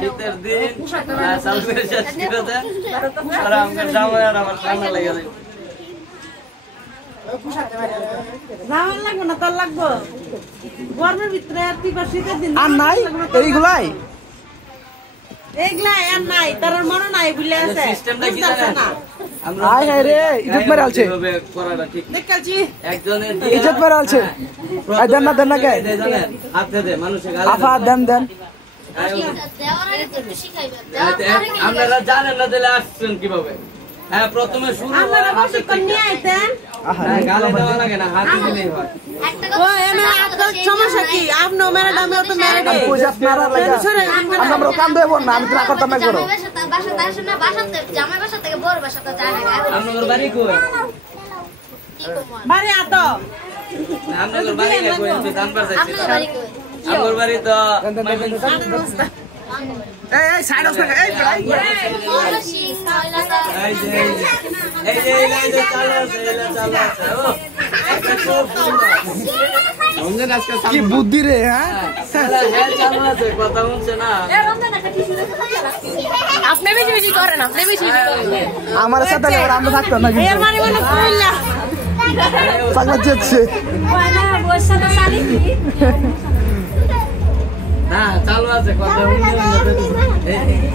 শীতের দিন চালু করে শেষ করে দেন আর আমার জামাই আর আমার ঠান্ডা লেগে যায় জামাই লাগবে না তোর লাগবো গরমের ভিতরে শীতের দিন আর নাই এইগুলাই এইগুলাই আর নাই তার মনে নাই বুঝলে আছে সিস্টেমটা কি জানেন আমরা আয় হায় রে ইজ্জত মেরে আছে হবে করাটা ঠিক দেখছি একজনের ইজ্জত মেরে আছে আই দেন না কে জানেন হাতে দে মানুষে গালি আফা দেন আপনারা জানেন না দিলে আসছেন কিভাবে হ্যাঁ প্রথমে শুরু আমরা বসে নিয়ে আইতেন গালে দেওয়া লাগে না হাতে দিলেই হয় ও এনে আপনার সমস্যা কি আপনি মেরে দামে তো মেরে দে পয়সা মারা লাগা আমরা কাম দেব না আমি না করতাম না করো জামাই বাসা থেকে বড় বাসাটা যায় না আপনাদের বাড়ি কই বাড়ি আতো আপনাদের বাড়ি কই আমি জানবার চাইছি আপনার বাড়ি কই আমার বাড়ি তো এই সাইড অফ এই এই যে চালু আছে কি বুদ্ধি রে হ্যাঁ চালু আছে কথা শুনছে না আপনি বেশি করেন আপনি বেশি আমার সাথে আমরা থাকতাম না এর মানে মনে কইলা পাগলা যাচ্ছে না বসা তো শালি না চালু আছে কথা শুনছে